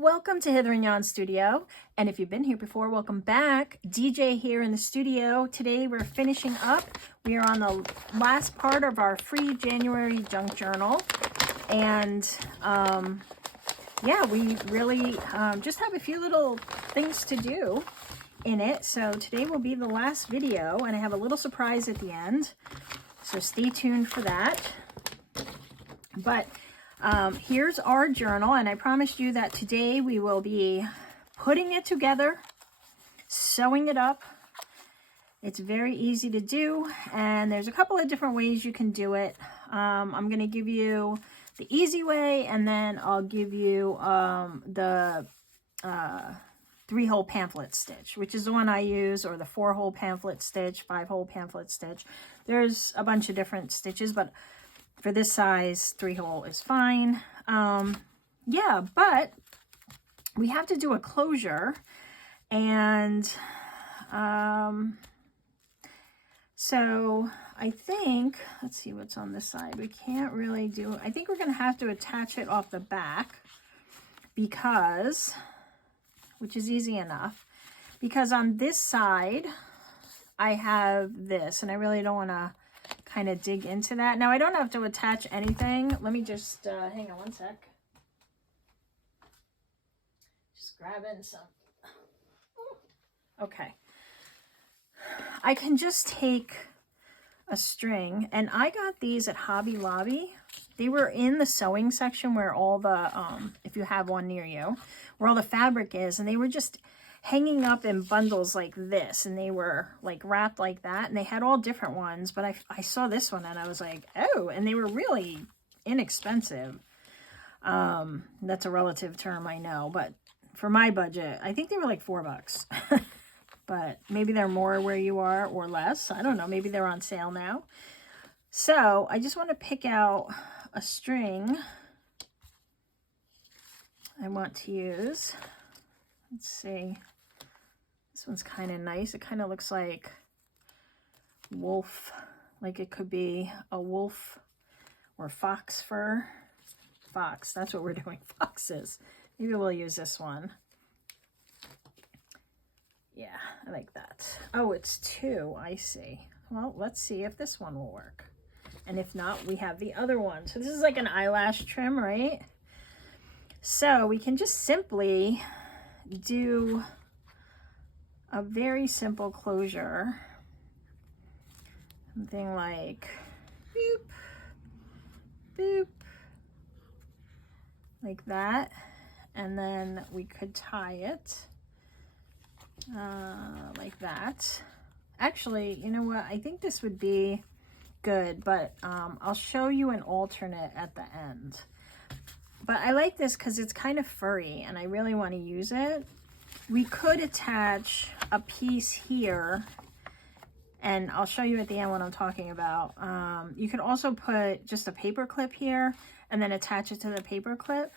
Welcome to Hither and Yon Studio, and if you've been here before, welcome back. DJ here in the studio. Today we're finishing up. We are on the last part of our free January junk journal, and yeah, we really just have a few little things to do in it. So today will be the last video, and I have a little surprise at the end, so stay tuned for that. But here's our journal, and I promised you that today we will be putting it together, sewing it up. It's very easy to do, and there's a couple of different ways you can do it. I'm going to give you the easy way, and then I'll give you the 3-hole pamphlet stitch, which is the one I use, or the 4-hole pamphlet stitch, 5-hole pamphlet stitch. There's a bunch of different stitches, but for this size, 3-hole is fine. Yeah, but we have to do a closure, and so I think, let's see what's on this side. We can't really do, I think we're going to have to attach it off the back because, which is easy enough, because on this side I have this, and I really don't want to kind of dig into that. Now I don't have to attach anything. Let me just hang on one sec. Just grabbing some. Okay. I can just take a string, and I got these at Hobby Lobby. They were in the sewing section where all the if you have one near you, where all the fabric is, and they were just hanging up in bundles like this, and they were like wrapped like that, and they had all different ones, but I saw this one and I was like, oh, and they were really inexpensive. That's a relative term, I know, but for my budget, I think they were like $4. But maybe they're more where you are or less. I don't know, maybe they're on sale now. So I just want to pick out a string I want to use. Let's see. This one's kind of nice. It kind of looks like wolf, like it could be a wolf or fox fur. Fox, that's what we're doing, foxes. Maybe we'll use this one. Yeah, I like that. Oh, it's 2, I see. Well, let's see if this one will work. And if not, we have the other one. So this is like an eyelash trim, right? So we can just simply do a very simple closure. Something like boop, boop, like that. And then we could tie it like that. Actually, you know what? I think this would be good, but I'll show you an alternate at the end. But I like this because it's kind of furry, and I really want to use it. We could attach a piece here, and I'll show you at the end what I'm talking about. You could also put just a paper clip here and then attach it to the paper clip.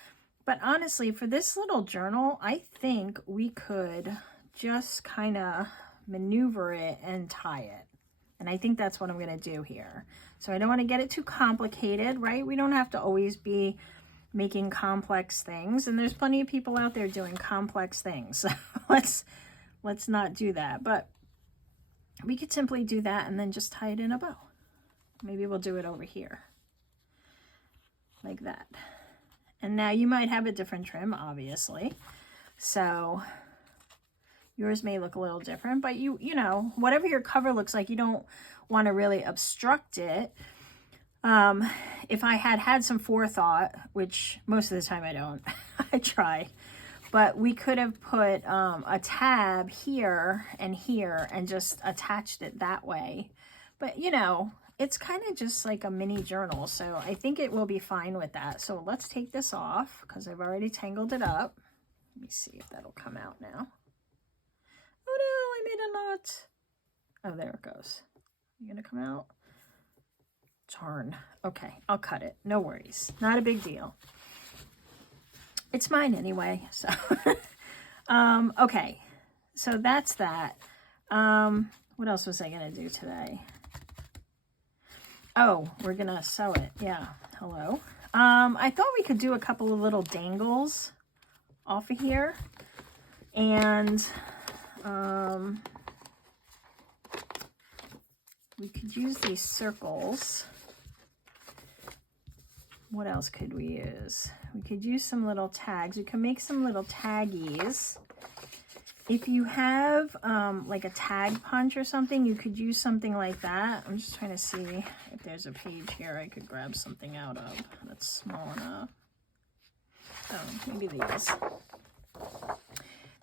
But honestly, for this little journal, I think we could just kind of maneuver it and tie it. And I think that's what I'm going to do here. So I don't want to get it too complicated, right? We don't have to always be making complex things, and there's plenty of people out there doing complex things. So let's not do that. But we could simply do that and then just tie it in a bow. Maybe we'll do it over here like that. And now you might have a different trim, obviously, so yours may look a little different, but you know, whatever your cover looks like, you don't want to really obstruct it. If I had some forethought, which most of the time I don't, I try, but we could have put a tab here and just attached it that way. But you know, it's kind of just like a mini journal, so I think it will be fine with that. So let's take this off because I've already tangled it up. Let me see if that'll come out now. Oh no, I made a knot. Oh, there it goes. You gonna come out? Darn. Okay, I'll cut it. No worries. Not a big deal. It's mine anyway, so. Okay, so that's that. What else was I gonna do today? Oh, we're gonna sew it. Yeah, hello. I thought we could do a couple of little dangles off of here. And we could use these circles. What else could we use? We could use some little tags. We can make some little taggies. If you have like a tag punch or something, you could use something like that. I'm just trying to see if there's a page here I could grab something out of that's small enough. Oh, maybe these.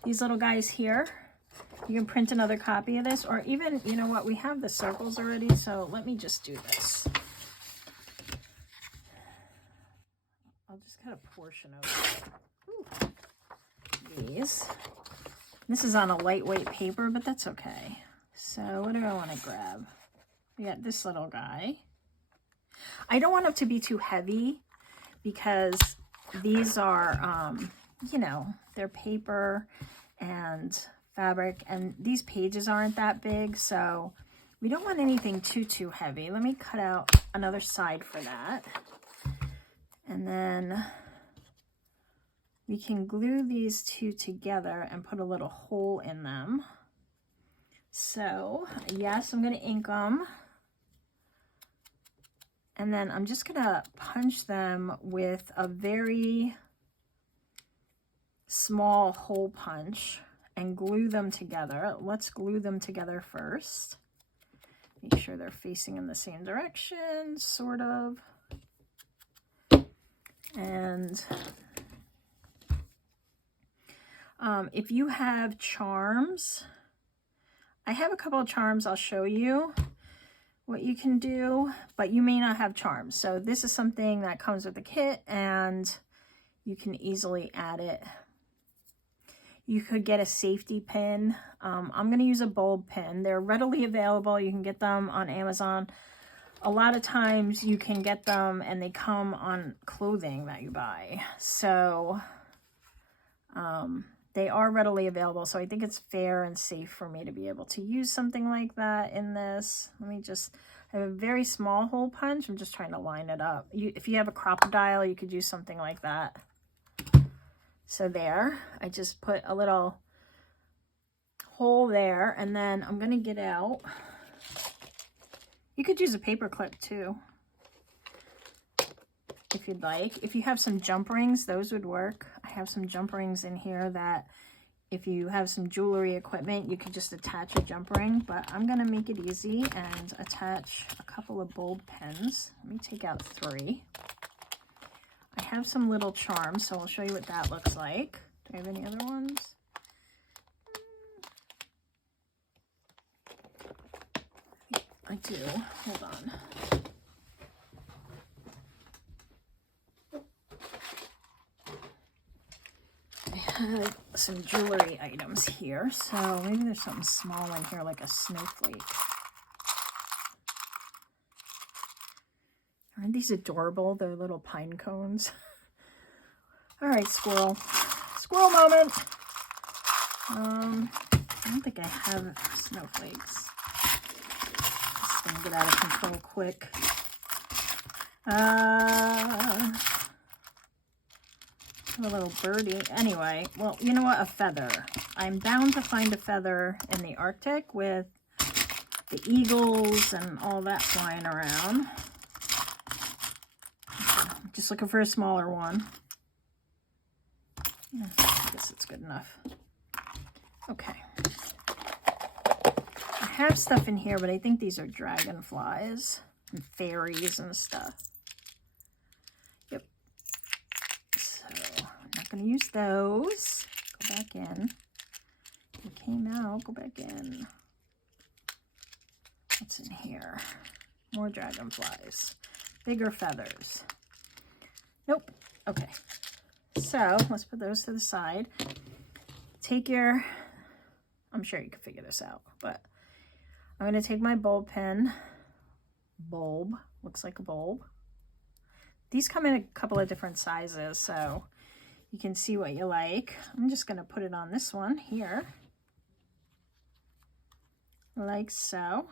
These little guys here. You can print another copy of this, or even, you know what, we have the circles already, so let me just do this. I'll just cut a portion of these. This is on a lightweight paper, but that's okay. So what do I want to grab? We got this little guy. I don't want them to be too heavy because these are, you know, they're paper and fabric, and these pages aren't that big, so we don't want anything too heavy. Let me cut out another side for that. And then we can glue these two together and put a little hole in them. So yes, I'm going to ink them. And then I'm just going to punch them with a very small hole punch and glue them together. Let's glue them together first. Make sure they're facing in the same direction, sort of. And if you have charms, I have a couple of charms I'll show you what you can do, but you may not have charms. So this is something that comes with the kit and you can easily add it. You could get a safety pin. I'm going to use a bulb pin. They're readily available. You can get them on Amazon. A lot of times you can get them and they come on clothing that you buy. So they are readily available. So I think it's fair and safe for me to be able to use something like that in this. Let me just, I have a very small hole punch. I'm just trying to line it up. If you have a crocodile, you could use something like that. So there, I just put a little hole there, and then I'm going to get out. You could use a paper clip too, if you'd like. If you have some jump rings, those would work. I have some jump rings in here that if you have some jewelry equipment, you could just attach a jump ring, but I'm going to make it easy and attach a couple of bulb pens. Let me take out 3. I have some little charms, so I'll show you what that looks like. Do I have any other ones? I do. Hold on. I have some jewelry items here, so maybe there's something small in here like a snowflake. Aren't these adorable? They're little pine cones. All right, squirrel. Squirrel moment. I don't think I have snowflakes. This is gonna get out of control quick. A little birdie. Anyway, well, you know what? A feather. I'm bound to find a feather in the Arctic with the eagles and all that flying around. Just looking for a smaller one. Yeah, I guess it's good enough. Okay. I have stuff in here, but I think these are dragonflies and fairies and stuff. Yep. So I'm not going to use those. Go back in. It came out. Go back in. What's in here? More dragonflies. Bigger feathers. Nope. Okay. So let's put those to the side. Take your, I'm sure you can figure this out, but I'm going to take my bulb pen. Bulb. Looks like a bulb. These come in a couple of different sizes, so you can see what you like. I'm just going to put it on this one here. Like so.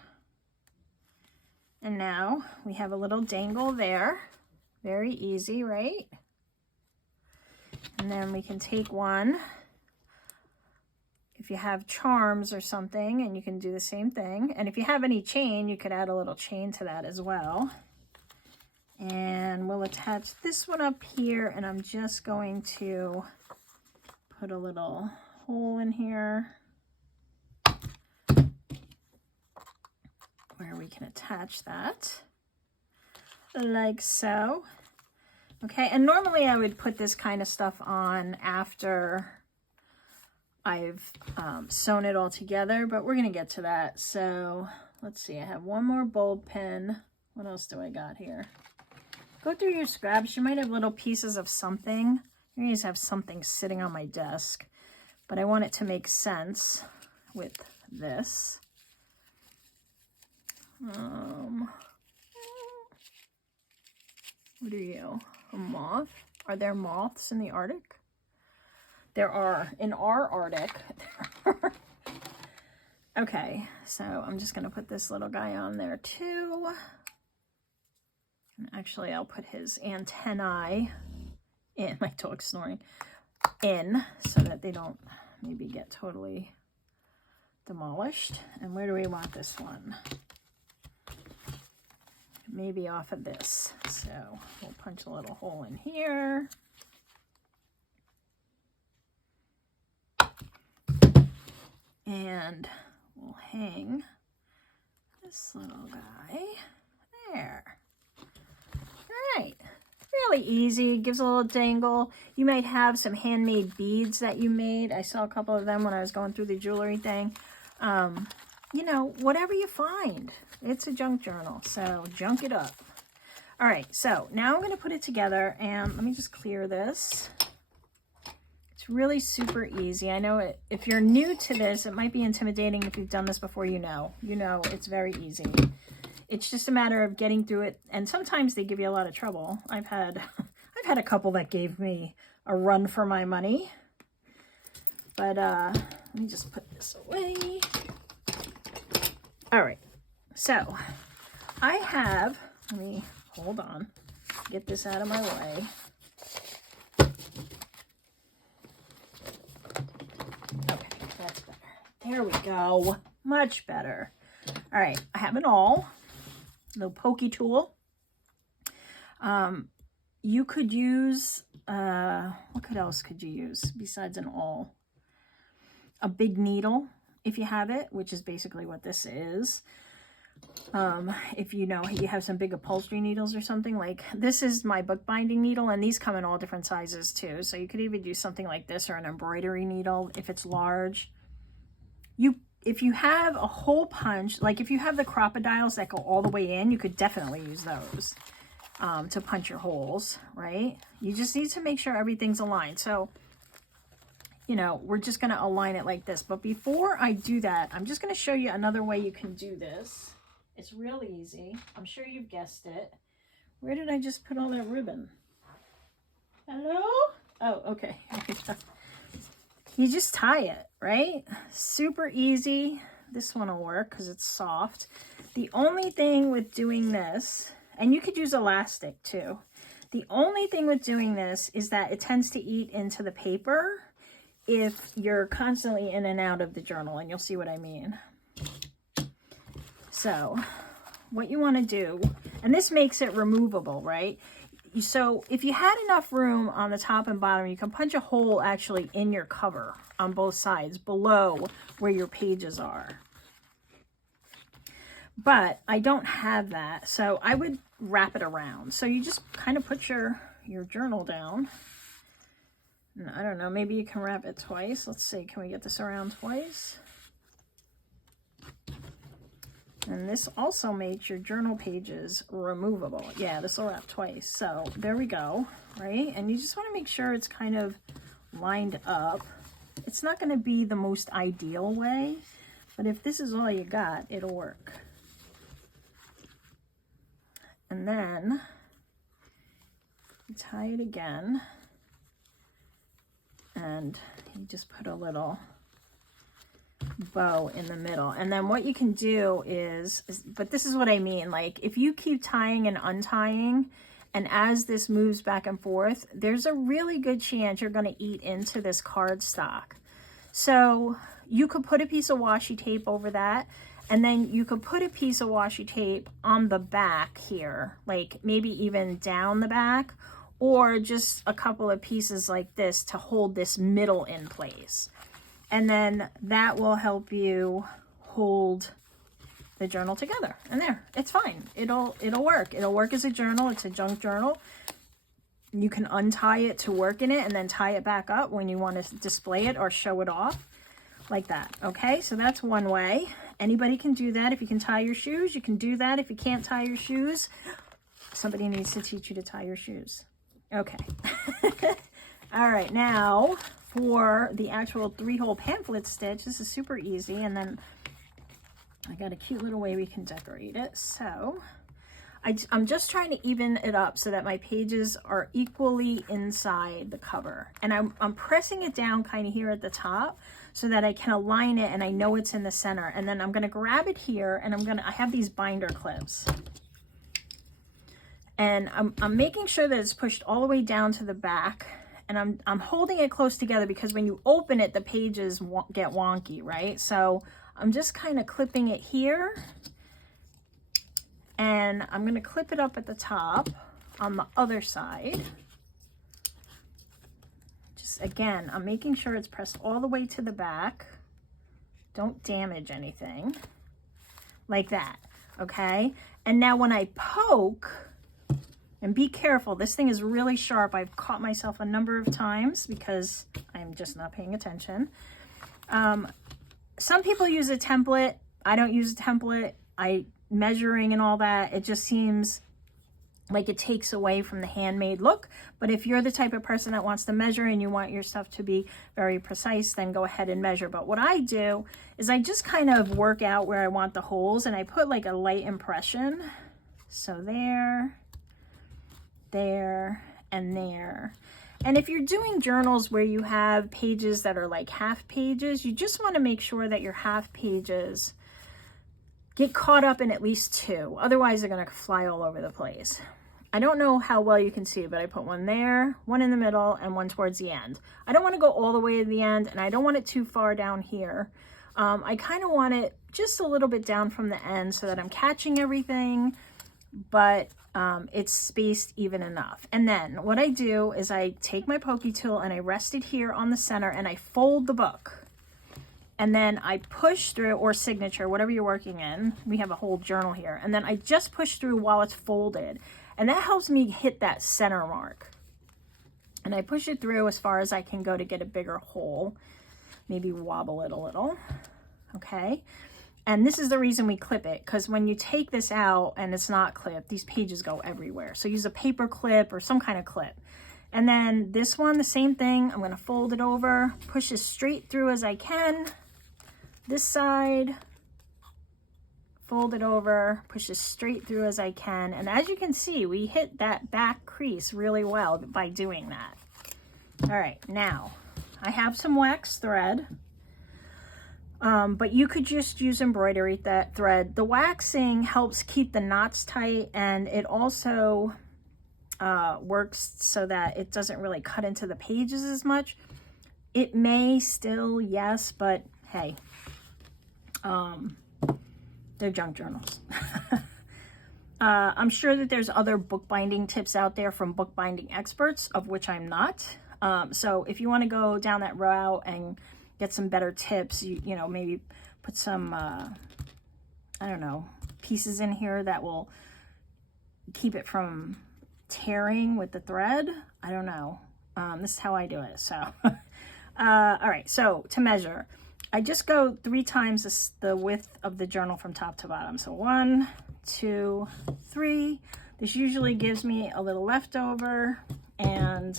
And now we have a little dangle there. Very easy, right? And then we can take one. If you have charms or something, and you can do the same thing. And if you have any chain, you could add a little chain to that as well. And we'll attach this one up here, and I'm just going to put a little hole in here where we can attach that, like so. Okay, and normally I would put this kind of stuff on after I've sewn it all together, but we're gonna get to that. So let's see, I have one more bulb pin. What else do I got here? Go through your scraps. You might have little pieces of something. I always have something sitting on my desk, but I want it to make sense with this. What are you? A moth? Are there moths in the Arctic? There are. In our Arctic. Okay, so I'm just going to put this little guy on there too. And actually, I'll put his antennae in, my dog's snoring, in, so that they don't maybe get totally demolished. And where do we want this one? Maybe off of this. So we'll punch a little hole in here. And we'll hang this little guy there. All right, really easy. Gives a little dangle. You might have some handmade beads that you made. I saw a couple of them when I was going through the jewelry thing. You know, whatever you find. It's a junk journal, so junk it up. All right, so now I'm going to put it together, and let me just clear this. It's really super easy. I know if you're new to this, it might be intimidating. If you've done this before, you know it's very easy. It's just a matter of getting through it, and sometimes they give you a lot of trouble. I've had a couple that gave me a run for my money. But let me just put this away. All right, so I have, let me, hold on, get this out of my way. Okay, that's better. There we go, much better. All right, I have an awl, little pokey tool. You could use, what else could you use besides an awl? A big needle, if you have it, which is basically what this is. If you know you have some big upholstery needles or something, like this is my bookbinding needle, and these come in all different sizes too. So you could even do something like this, or an embroidery needle if it's large. If you have a hole punch, like if you have the crocodiles that go all the way in, you could definitely use those to punch your holes, right? You just need to make sure everything's aligned. So you know, we're just going to align it like this. But before I do that, I'm just going to show you another way you can do this. It's real easy. I'm sure you've guessed it. Where did I just put all that ribbon? Hello? Oh, okay. You just tie it, right? Super easy. This one will work because it's soft. The only thing with doing this, and you could use elastic too. The only thing with doing this is that it tends to eat into the paper if you're constantly in and out of the journal, and you'll see what I mean. So what you want to do, and this makes it removable, right? So if you had enough room on the top and bottom, you can punch a hole actually in your cover on both sides below where your pages are. But I don't have that, so I would wrap it around. So you just kind of put your journal down. I don't know, maybe you can wrap it twice. Let's see, can we get this around twice? And this also makes your journal pages removable. Yeah, this will wrap twice. So there we go, right? And you just want to make sure it's kind of lined up. It's not going to be the most ideal way, but if this is all you got, it'll work. And then you tie it again. And you just put a little bow in the middle. And then what you can do is, but this is what I mean, like if you keep tying and untying And as this moves back and forth, there's a really good chance you're going to eat into this cardstock. So you could put a piece of washi tape over that, and then you could put a piece of washi tape on the back here, like maybe even down the back, or just a couple of pieces like this to hold this middle in place. And then that will help you hold the journal together. And there, it's fine. It'll work. It'll work as a journal. It's a junk journal. You can untie it to work in it and then tie it back up when you want to display it or show it off like that. Okay, so that's one way. Anybody can do that. If you can tie your shoes, you can do that. If you can't tie your shoes, somebody needs to teach you to tie your shoes. Okay. All right, now for the actual 3-hole pamphlet stitch, this is super easy. And then I got a cute little way we can decorate it. So I'm just trying to even it up so that my pages are equally inside the cover. And I'm pressing it down kind of here at the top so that I can align it and I know it's in the center. And then I'm going to grab it here and I have these binder clips. And I'm making sure that it's pushed all the way down to the back. And I'm holding it close together because when you open it, the pages get wonky, right? So I'm just kind of clipping it here. And I'm going to clip it up at the top on the other side. Just again, I'm making sure it's pressed all the way to the back. Don't damage anything. Like that, okay? And now when I poke, and be careful, this thing is really sharp. I've caught myself a number of times because I'm just not paying attention. Some people use a template. I don't use a template. Measuring and all that, it just seems like it takes away from the handmade look. But if you're the type of person that wants to measure and you want your stuff to be very precise, then go ahead and measure. But what I do is I just kind of work out where I want the holes and I put like a light impression. So there, and there. And if you're doing journals where you have pages that are like half pages, you just want to make sure that your half pages get caught up in at least 2. Otherwise, they're going to fly all over the place. I don't know how well you can see, but I put one there, one in the middle, and one towards the end. I don't want to go all the way to the end, and I don't want it too far down here. I kind of want it just a little bit down from the end so that I'm catching everything, but it's spaced even enough. And then what I do is I take my pokey tool and I rest it here on the center and I fold the book. And then I push through, or signature, whatever you're working in. We have a whole journal here. And then I just push through while it's folded. And that helps me hit that center mark. And I push it through as far as I can go to get a bigger hole. Maybe wobble it a little. Okay. And this is the reason we clip it, because when you take this out and it's not clipped, these pages go everywhere. So use a paper clip or some kind of clip. And then this one, the same thing. I'm going to fold it over, push as straight through as I can. This side, fold it over, push as straight through as I can. And as you can see, we hit that back crease really well by doing that. All right, now I have some wax thread, but you could just use embroidery that thread. The waxing helps keep the knots tight, and it also works so that it doesn't really cut into the pages as much. It may still, yes, but hey, they're junk journals. I'm sure that there's other bookbinding tips out there from bookbinding experts, of which I'm not. So if you want to go down that route and get some better tips, you know, maybe put some, I don't know, pieces in here that will keep it from tearing with the thread. I don't know. This is how I do it. So, all right. So to measure, I just go 3 times the width of the journal from top to bottom. So 1, 2, 3. This usually gives me a little leftover, and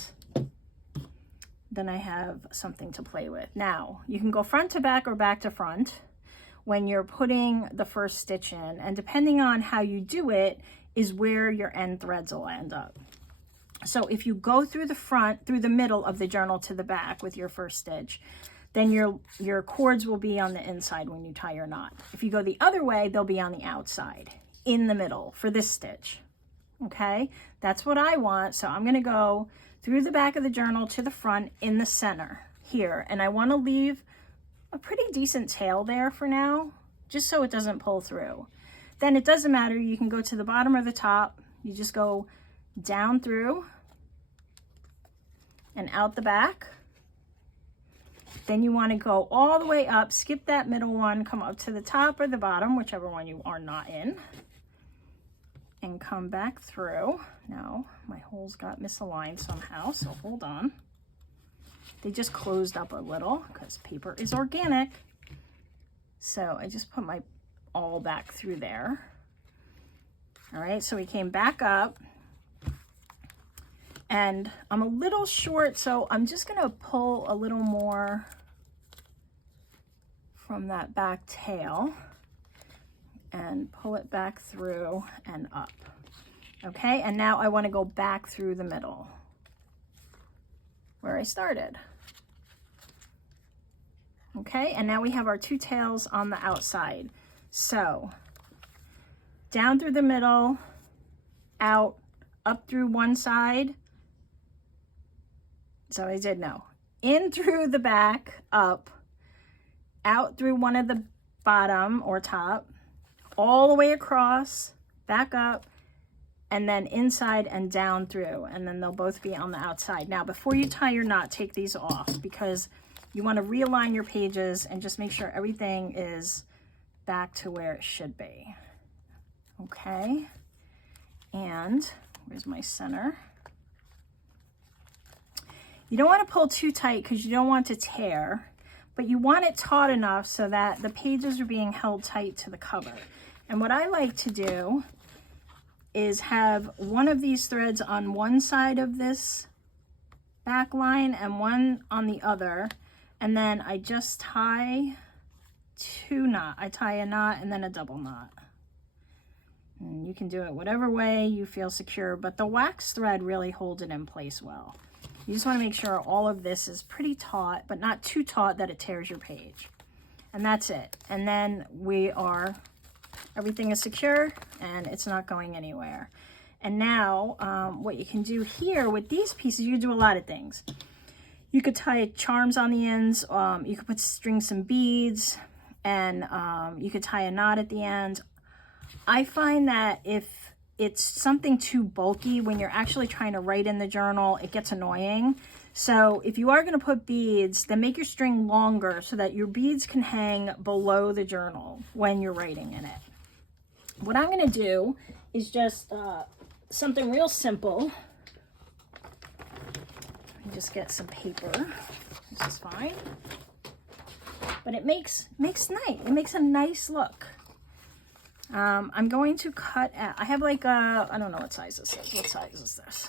then I have something to play with. Now, you can go front to back or back to front when you're putting the first stitch in, and depending on how you do it is where your end threads will end up. So if you go through the front, through the middle of the journal to the back with your first stitch, then your cords will be on the inside when you tie your knot. If you go the other way, they'll be on the outside, in the middle for this stitch. Okay, that's what I want. So I'm going to go through the back of the journal to the front in the center here. And I want to leave a pretty decent tail there for now, just so it doesn't pull through. Then it doesn't matter. You can go to the bottom or the top. You just go down through and out the back. Then you want to go all the way up, skip that middle one, come up to the top or the bottom, whichever one you are not in, and come back through. Now my holes got misaligned somehow, so hold on. They just closed up a little because paper is organic. So I just put my all back through there. All right, so we came back up. And I'm a little short, so I'm just gonna pull a little more from that back tail and pull it back through and up. Okay, and now I wanna go back through the middle where I started. Okay, and now we have our two tails on the outside. So down through the middle, out, up through one side. So I did no. In through the back, up, out through one of the bottom or top, all the way across, back up, and then inside and down through, and then they'll both be on the outside. Now, before you tie your knot, take these off because you want to realign your pages and just make sure everything is back to where it should be. Okay, and where's my center? You don't want to pull too tight because you don't want to tear, but you want it taut enough so that the pages are being held tight to the cover. And what I like to do is have one of these threads on one side of this back line and one on the other, and then I just tie two knots. I tie a knot and then a double knot. And you can do it whatever way you feel secure, but the wax thread really holds it in place well. You just want to make sure all of this is pretty taut, but not too taut that it tears your page. And that's it. And then everything is secure and it's not going anywhere. And now what you can do here with these pieces, you can do a lot of things. You could tie charms on the ends. You could string some beads, and you could tie a knot at the end. I find that if it's something too bulky, when you're actually trying to write in the journal, it gets annoying. So if you are going to put beads, then make your string longer so that your beads can hang below the journal when you're writing in it. What I'm going to do is just something real simple. Just get some paper. This is fine. But it makes nice. It makes a nice look. I'm going to cut out, I have like a, I don't know what size this is. What size is this?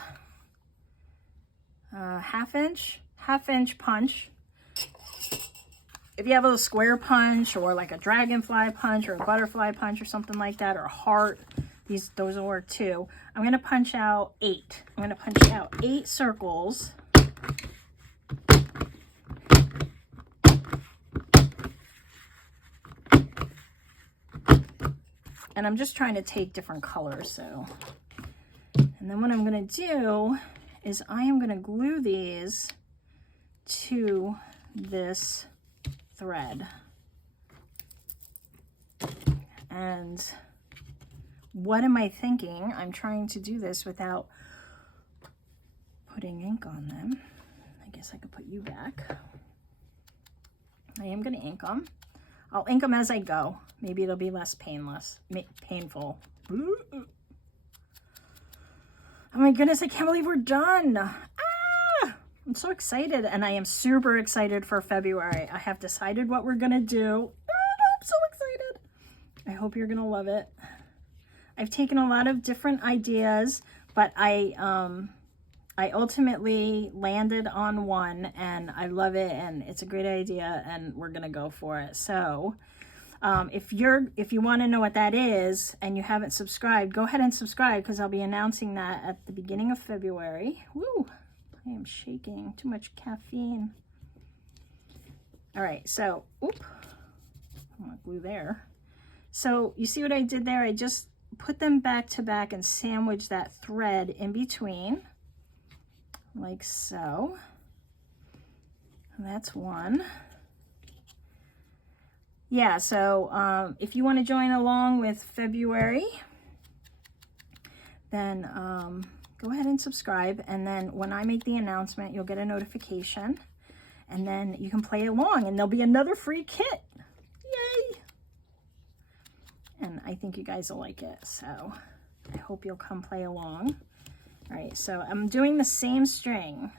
Half inch punch. If you have a square punch or like a dragonfly punch or a butterfly punch or something like that, or a heart, those will work too. I'm going to punch out 8. I'm going to punch out 8 circles. And I'm just trying to take different colors, so. And then what I'm going to do is I am going to glue these to this thread. And what am I thinking? I'm trying to do this without putting ink on them. I guess I could put you back. I am going to ink them. I'll ink them as I go. Maybe it'll be less painful. Oh my goodness, I can't believe we're done. I'm so excited, and I am super excited for February. I have decided what we're gonna do. I'm so excited. I hope you're gonna love it. I've taken a lot of different ideas, but I ultimately landed on one, and I love it, and it's a great idea, and we're gonna go for it. So if you want to know what that is and you haven't subscribed, go ahead and subscribe, because I'll be announcing that at the beginning of February. Woo! I am shaking. Too much caffeine. All right, so I'm gonna glue there. So you see what I did there? I just put them back to back and sandwich that thread in between, like so. And that's one. Yeah, so if you want to join along with February, then go ahead and subscribe. And then when I make the announcement, you'll get a notification. And then you can play along, and there'll be another free kit. Yay! And I think you guys will like it, so I hope you'll come play along. All right, so I'm doing the same string,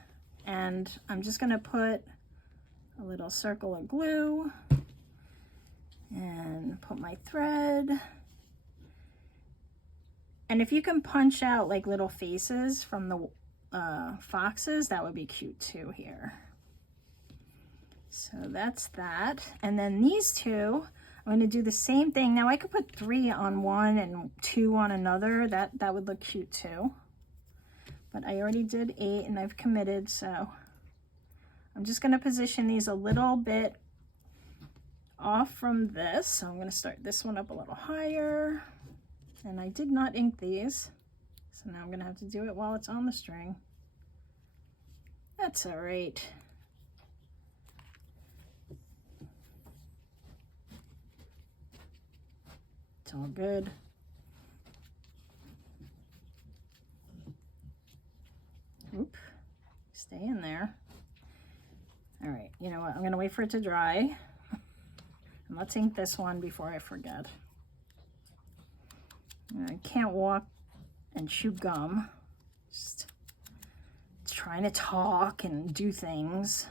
and I'm just gonna put a little circle of glue and put my thread. And if you can punch out like little faces from the foxes, that would be cute too here. So that's that. And then these two, I'm going to do the same thing. Now I could put 3 on one and 2 on another. That would look cute too. But I already did 8 and I've committed, so I'm just going to position these a little bit off from this. So I'm going to start this one up a little higher. And I did not ink these, so now I'm going to have to do it while it's on the string. That's all right. It's all good. Oop, stay in there. All right, you know what? I'm gonna wait for it to dry. And let's ink this one before I forget. I can't walk and chew gum. Just trying to talk and do things.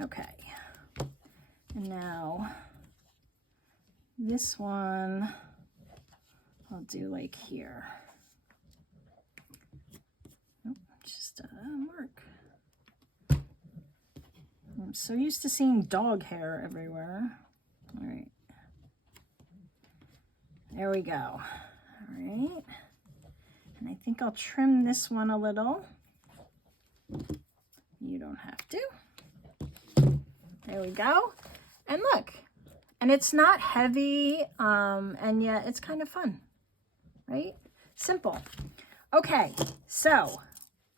Okay. And now this one I'll do like here. Oh, just a mark. I'm so used to seeing dog hair everywhere. All right. There we go. All right. And I think I'll trim this one a little. You don't have to. There we go. And look, and it's not heavy, and yet it's kind of fun, right? Simple. Okay, so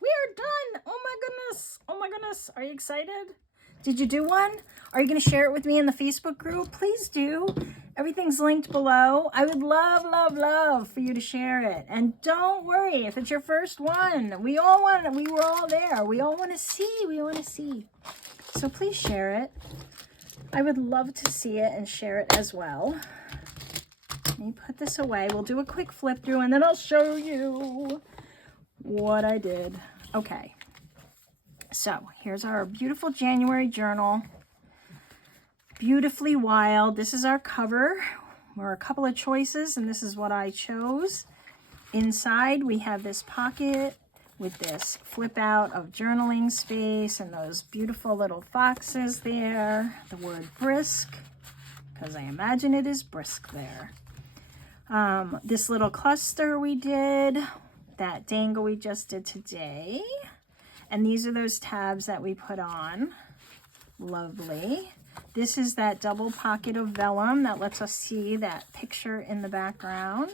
we are done. Oh my goodness. Oh my goodness. Are you excited? Did you do one? Are you going to share it with me in the Facebook group? Please do. Everything's linked below. I would love, love, love for you to share it. And don't worry if it's your first one. We were all there. We all want to see. So please share it. I would love to see it and share it as well. Let me put this away. We'll do a quick flip through and then I'll show you what I did. Okay. So here's our beautiful January journal. Beautifully Wild. This is our cover. There are a couple of choices and this is what I chose. Inside we have this pocket with this flip out of journaling space and those beautiful little foxes there. The word brisk, because I imagine it is brisk there. This little cluster we did, that dangle we just did today. And these are those tabs that we put on. Lovely. This is that double pocket of vellum that lets us see that picture in the background.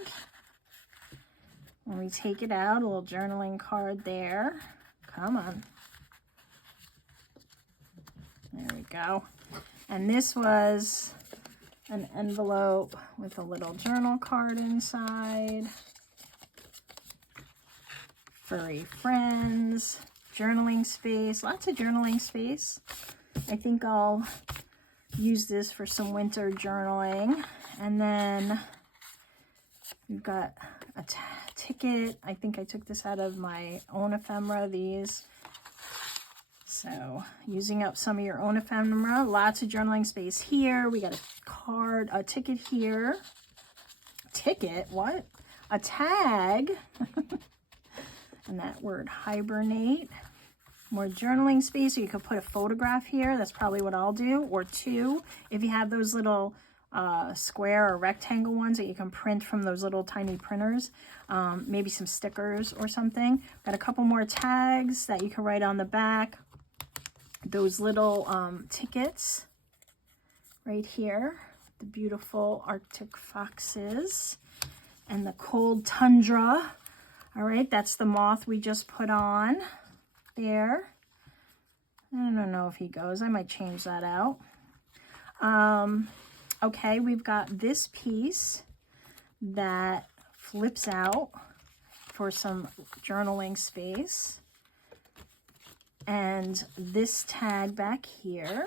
When we take it out, a little journaling card there. Come on. There we go. And this was an envelope with a little journal card inside. Furry friends. Journaling space. Lots of journaling space. I think I'll use this for some winter journaling. And then we've got a ticket. I think I took this out of my own ephemera, these. So using up some of your own ephemera. Lots of journaling space here. We got a card, a ticket here. Ticket? What? A tag. And that word hibernate. More journaling space. So you could put a photograph here. That's probably what I'll do. Or 2. If you have those little square or rectangle ones that you can print from those little tiny printers. Maybe some stickers or something. Got a couple more tags that you can write on the back. Those little tickets right here. the beautiful Arctic foxes and the cold tundra. All right, that's the moth we just put on there. I don't know if he goes. I might change that out. Okay, we've got this piece that flips out for some journaling space. And this tag back here.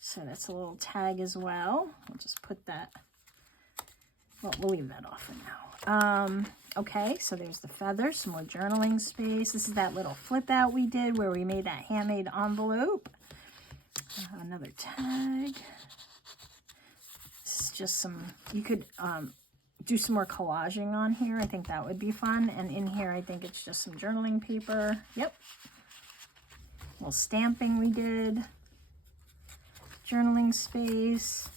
So that's a little tag as well. I'll just put that, well, we'll leave that off for now. Okay, so there's the feather, some more journaling space. This is that little flip out we did where we made that handmade envelope. Another tag. This is just some, you could do some more collaging on here. I think that would be fun. And in here, I think it's just some journaling paper. Yep. A little stamping we did. Journaling space.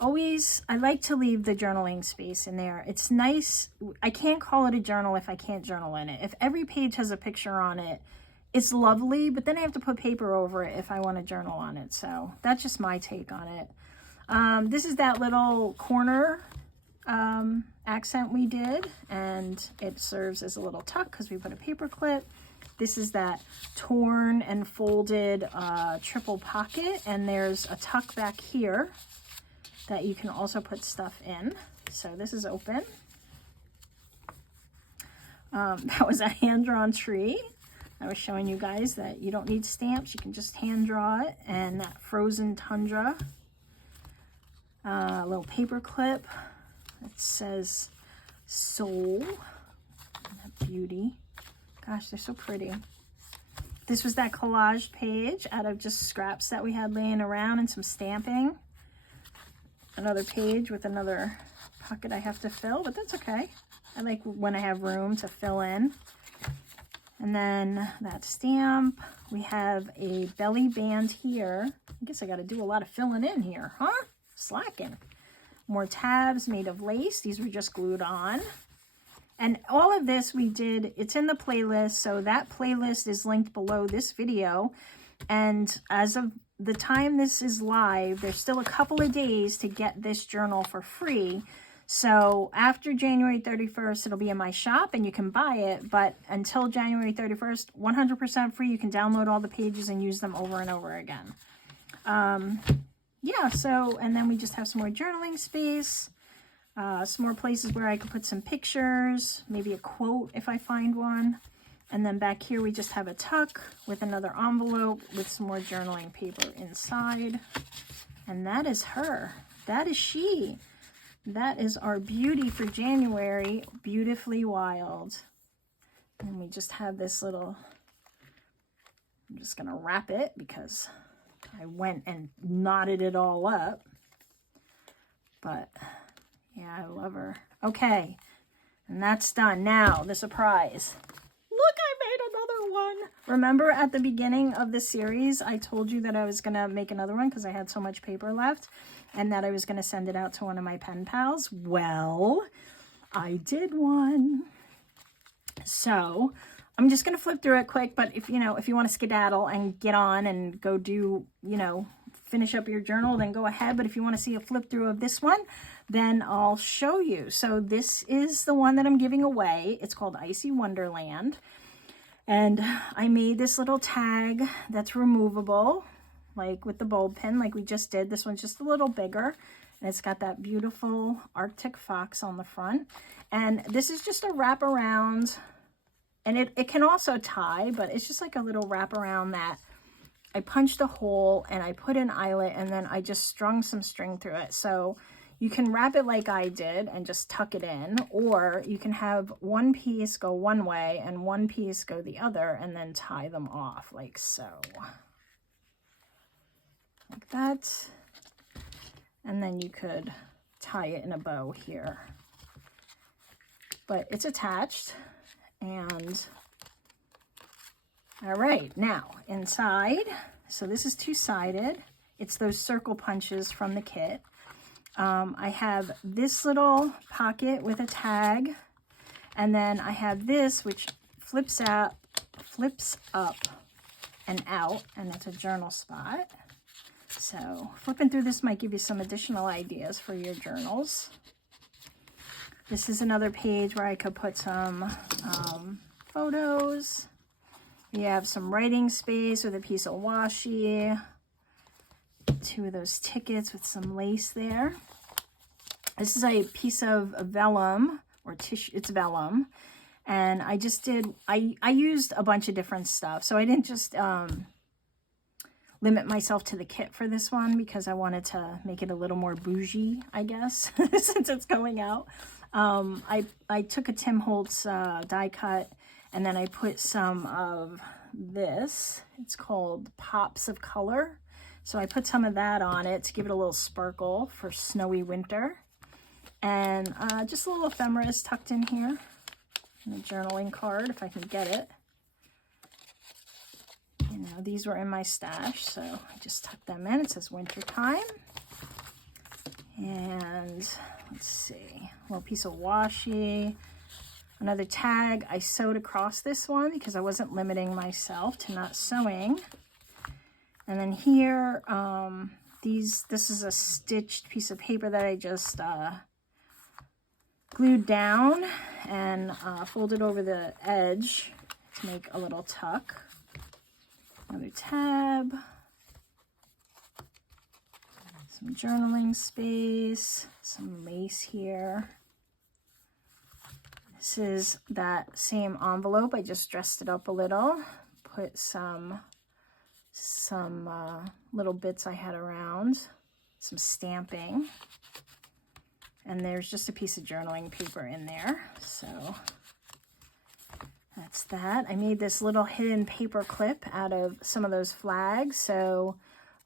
Always, I like to leave the journaling space in there. It's nice. I can't call it a journal if I can't journal in it. If every page has a picture on it, it's lovely, but then I have to put paper over it if I want to journal on it. So that's just my take on it. This is that little corner accent we did, and it serves as a little tuck because we put a paper clip. This is that torn and folded triple pocket, and there's a tuck back here that you can also put stuff in. So this is open. That was a hand-drawn tree. I was showing you guys that you don't need stamps. You can just hand draw it. And that frozen tundra. A little paper clip that says soul. That beauty. Gosh, they're so pretty. This was that collage page out of just scraps that we had laying around and some stamping. Another page with another pocket I have to fill, but that's okay. I like when I have room to fill in. And then that stamp. We have a belly band here. I guess I got to do a lot of filling in here, huh? Slacking. More tabs made of lace. These were just glued on. And all of this we did, it's in the playlist, so that playlist is linked below this video. And as of the time this is live, there's still a couple of days to get this journal for free. So after January 31st, it'll be in my shop and you can buy it. But until January 31st, 100% free. You can download all the pages and use them over and over again. Yeah, so, and then we just have some more journaling space. Some more places where I could put some pictures, maybe a quote if I find one. And then back here we just have a tuck with another envelope with some more journaling paper inside. And that is her. That is she. That is our beauty for January, Beautifully Wild. And we just have this little, I'm just going to wrap it because I went and knotted it all up. But yeah, I love her. Okay, and that's done. Now, the surprise. Look, I made another one. Remember at the beginning of the series, I told you that I was going to make another one because I had so much paper left and that I was going to send it out to one of my pen pals. Well, I did one. So I'm just going to flip through it quick, but if you want to skedaddle and get on and go do, finish up your journal, then go ahead. But if you want to see a flip through of this one, then I'll show you. So this is the one that I'm giving away. It's called Icy Wonderland. And I made this little tag that's removable, like with the bulb pin, like we just did. This one's just a little bigger. And it's got that beautiful Arctic fox on the front. And this is just a wraparound. And it can also tie, but it's just like a little wraparound that I punched a hole and I put an eyelet and then I just strung some string through it. So you can wrap it like I did and just tuck it in, or you can have one piece go one way and one piece go the other and then tie them off like so. Like that. And then you could tie it in a bow here. But it's attached. And all right, now inside, so this is two-sided. It's those circle punches from the kit. I have this little pocket with a tag, and then I have this which flips up and out, and it's a journal spot. So flipping through this might give you some additional ideas for your journals. This is another page where I could put some photos. You have some writing space with a piece of washi. 2 of those tickets with some lace there. This is a piece of vellum or tissue. It's vellum. And I just did, I used a bunch of different stuff. So I didn't just limit myself to the kit for this one because I wanted to make it a little more bougie, I guess, since it's going out. I took a Tim Holtz die cut, and then I put some of this. It's called Pops of Color. So I put some of that on it to give it a little sparkle for snowy winter. And just a little ephemeris tucked in here. And a journaling card, if I can get it. You know, these were in my stash, so I just tucked them in. It says winter time. And let's see, a little piece of washi. Another tag. I sewed across this one because I wasn't limiting myself to not sewing. And then here, this is a stitched piece of paper that I just glued down and folded over the edge to make a little tuck. Another tab. Some journaling space. Some lace here. This is that same envelope. I just dressed it up a little. Put some little bits I had around. Some stamping. And there's just a piece of journaling paper in there. So that's that. I made this little hidden paper clip out of some of those flags. So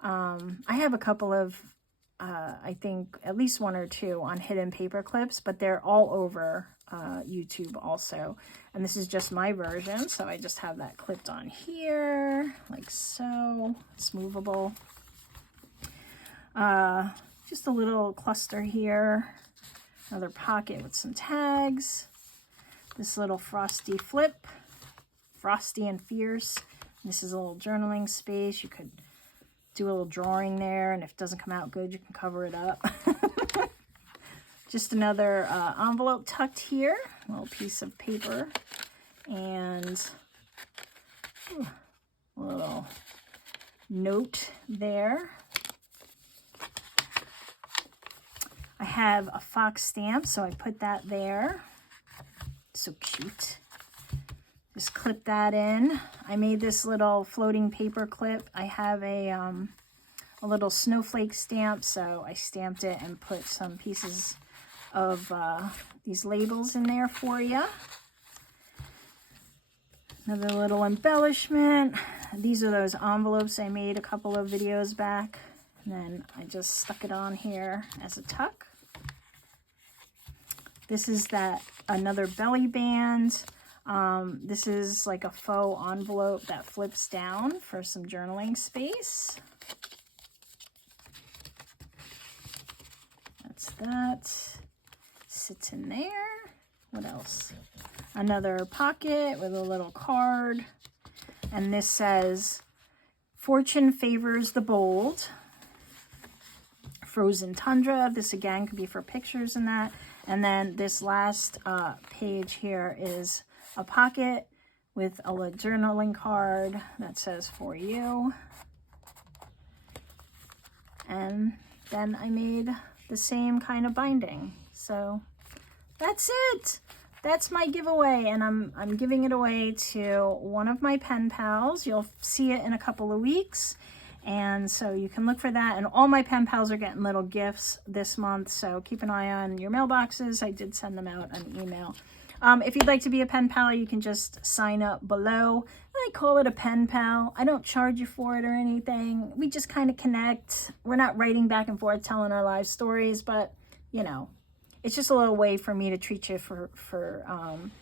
I have a couple of, I think at least 1 or 2 on hidden paper clips, but they're all over YouTube also. And this is just my version. So I just have that clipped on here, like so. It's movable. Just a little cluster here. Another pocket with some tags. This little frosty flip. Frosty and fierce. This is a little journaling space. You could do a little drawing there, and if it doesn't come out good, you can cover it up. Just another envelope tucked here. A little piece of paper. And a little note there. I have a fox stamp, so I put that there. So cute. Just clip that in. I made this little floating paper clip. I have a little snowflake stamp, so I stamped it and put some pieces of these labels in there for you. Another little embellishment. These are those envelopes I made a couple of videos back. And then I just stuck it on here as a tuck. This is another belly band. This is like a faux envelope that flips down for some journaling space. That's that. Sits in there. What else? Another pocket with a little card. And this says, "Fortune favors the bold." Frozen tundra. This again could be for pictures and that. And then this last page here is a pocket with a little journaling card that says "for you." And then I made the same kind of binding. So that's it. That's my giveaway, and I'm giving it away to one of my pen pals. You'll see it in a couple of weeks. And so you can look for that. And all my pen pals are getting little gifts this month. So keep an eye on your mailboxes. I did send them out on email. If you'd like to be a pen pal, you can just sign up below. I call it a pen pal. I don't charge you for it or anything. We just kind of connect. We're not writing back and forth telling our life stories, but you know, it's just a little way for me to treat you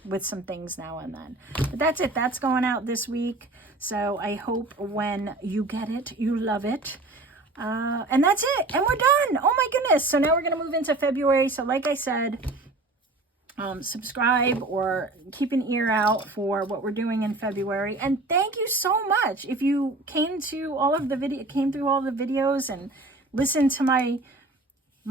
with some things now and then. But that's it. That's going out this week. So I hope when you get it, you love it. And that's it. And we're done. Oh my goodness. So now we're going to move into February. So like I said, subscribe or keep an ear out for what we're doing in February. And thank you so much if you came through all the videos and listened to my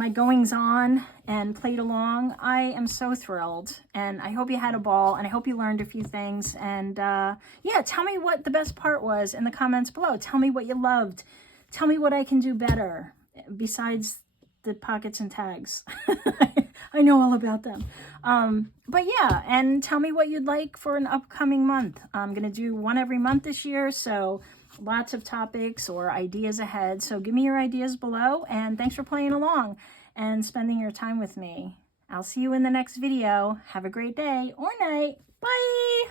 goings on and played along. I am so thrilled, and I hope you had a ball, and I hope you learned a few things. And yeah, tell me what the best part was in the comments below. Tell me what you loved. Tell me what I can do better besides the pockets and tags. I know all about them. But yeah, and tell me what you'd like for an upcoming month. I'm going to do one every month this year, so lots of topics or ideas ahead. So give me your ideas below, and thanks for playing along and spending your time with me. I'll see you in the next video. Have a great day or night. Bye!